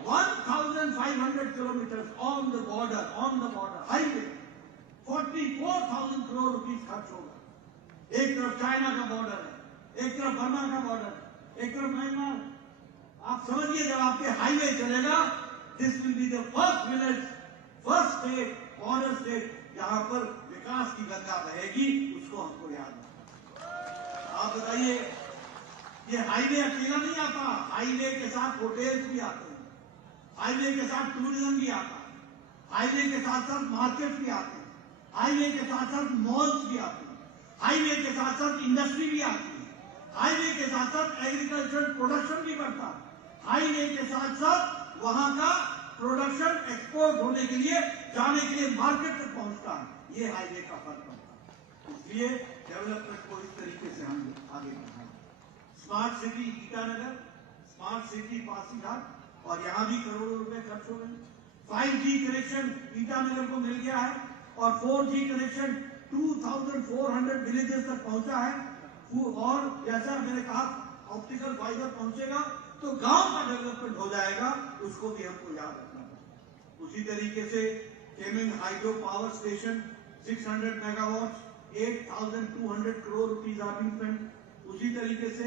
1,500 kilometers on the border highway, 44,000 crore rupees खर्च होगा। एक तरफ चाइना का बॉर्डर है, एक तरफ बर्मा का बॉर्डर है, एक तरफ म्यांमार। आप समझिए जब आपके हाईवे चलेगा, this will be the first village, first state, border state जहां पर विकास की गंगा बहेगी, उसको हमको याद रखना। आप बताइए, ये हाईवे अकेला नहीं आता, हाईवे के साथ होटल्स भी आते हैं, हाईवे के साथ टूरिज्म भी आता है, हाईवे के साथ साथ मार्केट भी आते हैं, हाईवे के साथ साथ मॉल्स भी आते हैं, हाईवे के साथ साथ इंडस्ट्री भी आती है, हाईवे के साथ साथ एग्रीकल्चर प्रोडक्शन भी बढ़ता है, हाईवे के साथ साथ वहां का प्रोडक्शन एक्सपोर्ट होने के लिए, जाने के लिए मार्केट तक पहुंचता है। ये हाईवे का फर्क पड़ता है। इसलिए डेवलपमेंट को इस तरीके से हम आगे बढ़ाएं। Smart city Itanagar, smart city Pasighat, और यहां भी करोड़ों रुपए खर्च हो गए। 5G कनेक्शन ईटानगर को मिल गया है और 4G कनेक्शन 2,400 विलेजेस तक पहुंचा है। और जैसा मैंने कहा, ऑप्टिकल फाइबर पहुंचेगा तो गांव का डेवलपमेंट हो जाएगा, उसको भी हमको याद रखना पड़ेगा। उसी तरीके से Kameng hydro power station 600 megawatt, 8,200 crore rupees are being spent. उसी तरीके से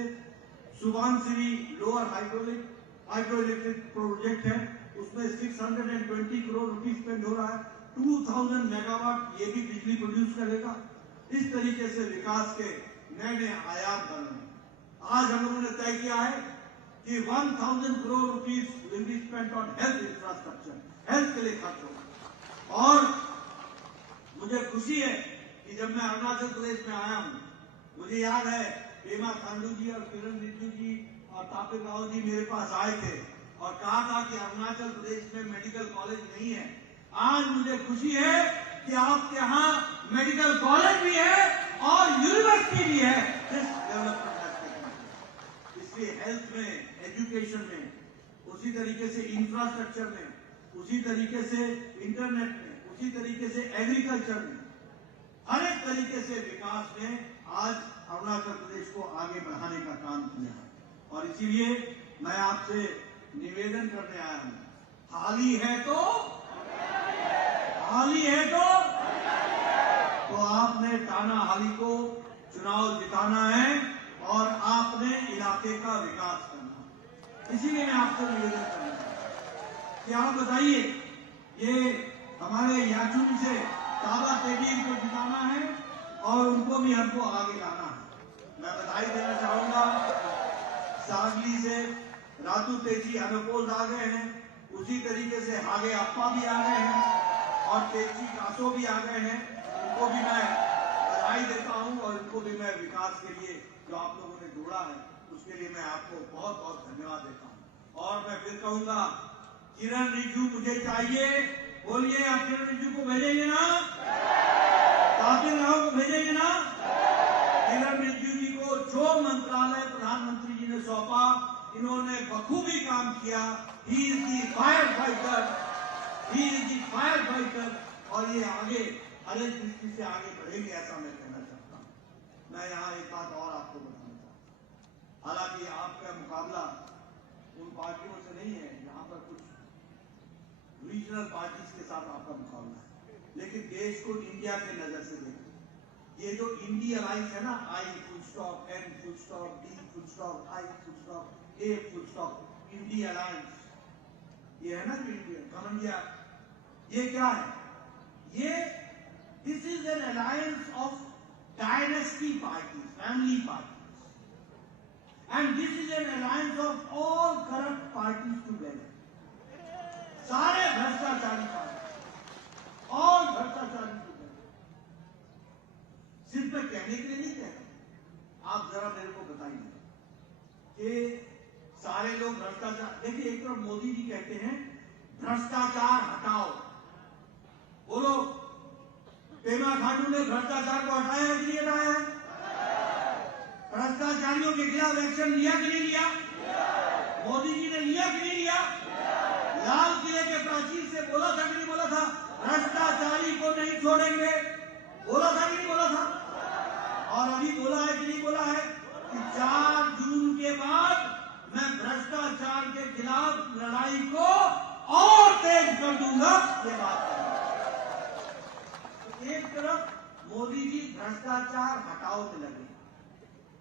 Subansiri lower hydro electric project है, उसमें 620 करोड़ रुपीज स्पेंड हो रहा है। 2,000 मेगावाट ये भी बिजली प्रोड्यूस करेगा। इस तरीके से विकास के नए नए आयाम बन रहे हैं। आज हम लोगों ने तय किया है कि 1,000 crore rupees will be spent on health infrastructure, health के लिए खर्च होगा। और मुझे खुशी है कि जब मैं अरुणाचल प्रदेश में आया हूं, मुझे याद है पेमा खांडू जी और किरण रिजिजू जी और तापिर राव जी मेरे पास आए थे और कहा था कि अरुणाचल प्रदेश में मेडिकल कॉलेज नहीं है। आज मुझे खुशी है कि आपके यहाँ मेडिकल कॉलेज भी है और यूनिवर्सिटी भी है। इसलिए हेल्थ में, एजुकेशन में, उसी तरीके से इंफ्रास्ट्रक्चर में, उसी तरीके से इंटरनेट में, उसी तरीके से एग्रीकल्चर में, हर एक तरीके से विकास में आज अरुणाचल प्रदेश को आगे बढ़ाने का काम किया है। और इसीलिए मैं आपसे निवेदन करने आया हूं, हाली है तो आपने टाना हाली को चुनाव जिताना है और आपने इलाके का विकास करना है। इसीलिए मैं आपसे निवेदन करना चाहता हूं कि आप बताइए, ये हमारे याचुरी से ताबा तेजीर को जिताना है और उनको भी हमको आगे लाना है। मैं बधाई देना चाहूंगा, सांगली से रातू तेजी अनुपोज आ गए हैं, उसी तरीके से हागे अप्पा भी आ गए हैं और तेजी कासो भी आ गए हैं। उनको भी मैं बधाई देता हूं और उनको भी मैं विकास के लिए जो आप लोगों ने जोड़ा है उसके लिए मैं आपको बहुत बहुत धन्यवाद देता हूं। और मैं फिर कहूंगा, किरण रिजिजू मुझे चाहिए, बोलिए आप किरण रिजिजू को भेजेंगे ना? तापिर राव को भेजेंगे ना? किरण रिजिजू जी को जो मंत्रालय प्रधानमंत्री जी ने सौंपा, इन्होंने बखूबी काम किया। He is the fire fighter, और ये आगे हर एक दृष्टि से आगे बढ़ेंगे, ऐसा मैं कहना चाहता हूं। मैं यहाँ एक बात और आपको बताना चाहता हूं, हालांकि आपका मुकाबला उन पार्टियों से नहीं है, यहाँ पर कुछ रीजनल पार्टीज के साथ आपका मुकाबला है, लेकिन देश को इंडिया के नजर से देखिए। ये जो इंडिया अलायंस है ना, I full stop, N full stop, D full stop, I full stop, A full stop, India alliance, ये है ना जो इंडिया कम इंडिया, ये क्या है? ये this is an alliance of dynasty parties, family parties, and this is an alliance of all corrupt parties together. सारे भ्रष्टाचारी पार्टी, ऑल भ्रष्टाचारी टुगेदर। सिर्फ मैं कहने के लिए नहीं कह रहा, आप जरा मेरे को बताइए कि सारे लोग भ्रष्टाचार, देखिए एक तरफ मोदी जी कहते हैं भ्रष्टाचार हटाओ, पेमा खांडू ने भ्रष्टाचार को हटाया कि नहीं हटाया? भ्रष्टाचारियों के खिलाफ एक्शन लिया कि नहीं लिया? मोदी जी ने लिया कि नहीं लिया? लाल किले के प्राचीर से बोला था कि नहीं बोला था भ्रष्टाचारी को नहीं छोड़ेंगे? बोला था कि नहीं बोला था? और अभी बोला है कि नहीं बोला है कि 4 जून के बाद मैं भ्रष्टाचार के खिलाफ लड़ाई को और तेज कर दूंगा। ये बात है। एक तरफ मोदी जी भ्रष्टाचार हटाओ में लगे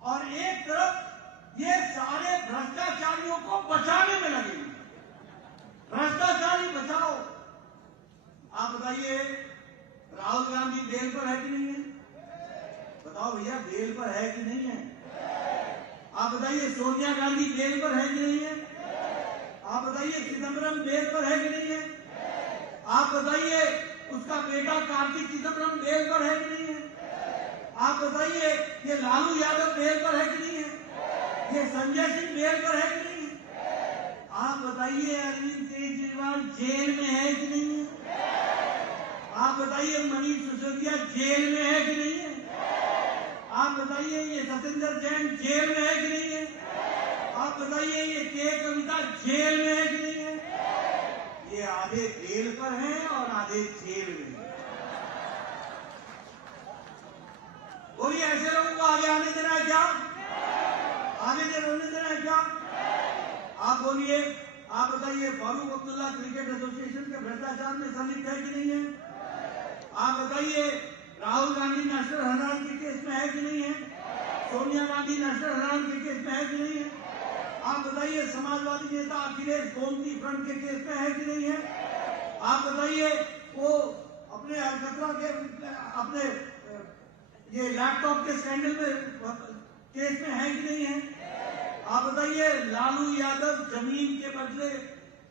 और एक तरफ ये सारे भ्रष्टाचारियों को बचाने में लगे। भ्रष्टाचारी बचाओ। आप बताइए राहुल गांधी बेल पर है कि नहीं है? बताओ भैया, बेल पर है कि नहीं है? आप बताइए सोनिया गांधी बेल पर है कि नहीं है? आप बताइए चिदम्बरम बेल पर है कि नहीं है? आप बताइए उसका बेटा कार्तिक चिदम्बरम बेल पर है कि नहीं है? आप बताइए ये लालू यादव बेल पर है कि नहीं है? ये संजय सिंह बेल पर है कि नहीं है? आप बताइए अरविंद केजरीवाल जेल में है कि नहीं है? आप बताइए मनीष सिसोदिया जेल में है कि नहीं है? आप बताइए ये सत्येंद्र जैन जेल में है कि नहीं है? आप बताइए ये के कविता जेल में है कि नहीं है? ये आधे बेल पर हैं और आधे जेल में हैं। बोलिए ऐसे लोगों को आगे आने देना है क्या? आगे रहने देना है क्या? आप बोलिए, आप बताइए फारूक अब्दुल्ला क्रिकेट एसोसिएशन के भ्रष्टाचार में संलिप्त है कि नहीं है? आप बताइए राहुल गांधी नेशनल हेराल्ड के केस में है कि नहीं है? सोनिया गांधी नेशनल हेराल्ड के केस में है कि नहीं है? आप बताइए समाजवादी नेता अखिलेश गोमती फ्रंट के केस में है कि नहीं है? आप बताइए वो अपने अलकतरा के अपने ये लैपटॉप के स्कैंडल में केस में है कि नहीं है? आप बताइए लालू यादव जमीन के बदले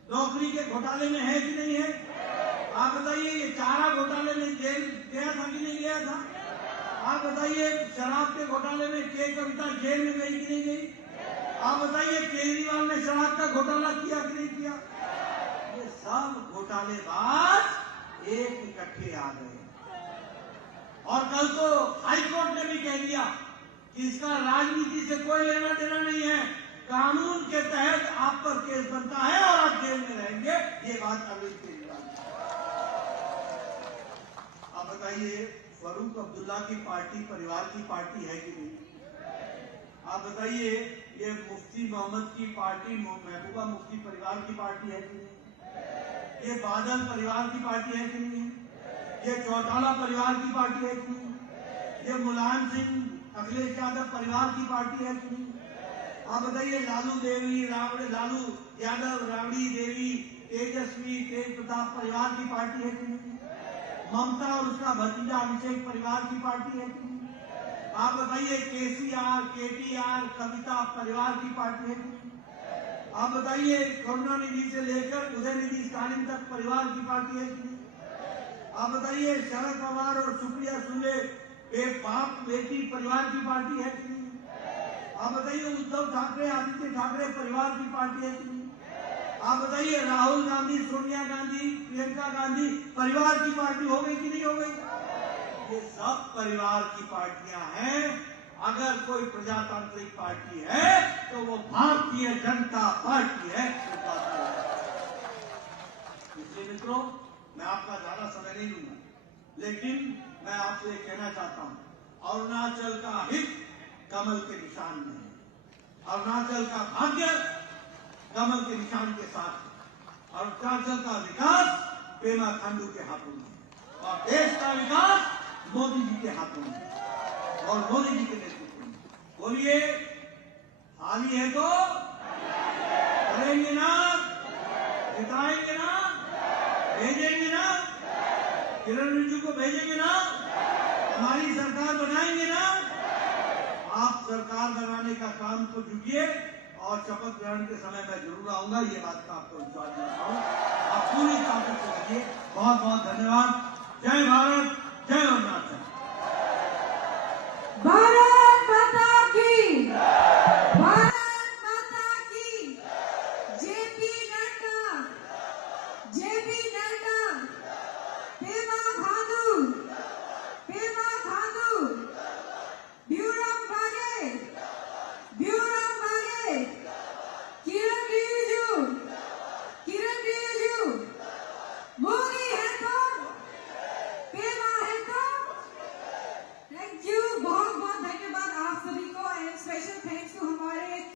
नौकरी के घोटाले में है कि नहीं है? आप बताइए ये चारा घोटाले में जेल गया था कि नहीं गया था? आप बताइए शराब के घोटाले में के कविता जेल में गई कि नहीं गई? आप बताइए केजरीवाल ने शराब का घोटाला किया कि नहीं किया? ये सब घोटालेबाज एक इकट्ठे आ गए और कल तो हाईकोर्ट ने भी कह दिया कि इसका राजनीति से कोई लेना देना नहीं है, कानून के तहत आप पर केस बनता है और आप जेल में रहेंगे। ये बात अरविंद केजरीवाल। आप बताइए फारूक अब्दुल्ला की पार्टी परिवार की पार्टी है कि नहीं? आप बताइए ये मुफ्ती मोहम्मद की पार्टी महबूबा मुफ्ती परिवार की पार्टी है कि नहीं? ये बादल परिवार की पार्टी है कि नहीं है? ये चौटाला परिवार की पार्टी है कि नहीं? ये मुलायम सिंह अखिलेश यादव परिवार की पार्टी है कि नहीं? आप बताइए लालू यादव राबड़ी देवी तेजस्वी तेज प्रताप परिवार की पार्टी है कि नहीं? ममता और उसका भतीजा अभिषेक परिवार की पार्टी है कि नहीं? आप बताइए केसीआर केटीआर कविता परिवार की पार्टी है कि नहीं? आप बताइए करुणानिधि से लेकर उदयनिधि स्टालिन तक परिवार की पार्टी है कि नहीं? आप बताइए शरद पवार और सुप्रिया सुले बाप बेटी परिवार की पार्टी है कि नहीं? आप बताइए उद्धव ठाकरे आदित्य ठाकरे परिवार की पार्टी है कि नहीं? आप बताइए राहुल गांधी सोनिया गांधी प्रियंका गांधी परिवार की पार्टी हो गई कि नहीं हो गई? ये सब परिवार की पार्टियां हैं। अगर कोई प्रजातांत्रिक पार्टी है तो वो भारतीय जनता पार्टी है। इसलिए मित्रों, मैं आपका ज्यादा समय नहीं लूंगा, लेकिन मैं आपसे कहना चाहता हूं अरुणाचल का हित कमल के निशान में है। अरुणाचल का भाग्य कमल के निशान के साथ है। अरुणाचल का विकास पेमा खांडू के हाथों में है और देश का विकास मोदी जी के हाथों में और मोदी जी के नेतृत्व में। बोलिए हाली है तो करेंगे ना, जिताएंगे ना, भेजेंगे ना, किरण रिजिजू को भेजेंगे ना, हमारी सरकार बनाएंगे ना। आप सरकार बनाने का काम को जुटिए और शपथ ग्रहण के समय मैं जरूर आऊंगा, ये बात का आपको विश्वास दिलाता हूं। आप पूरी ताकत से लगिए। बहुत बहुत धन्यवाद। जय भारत, जय अरुणाचल।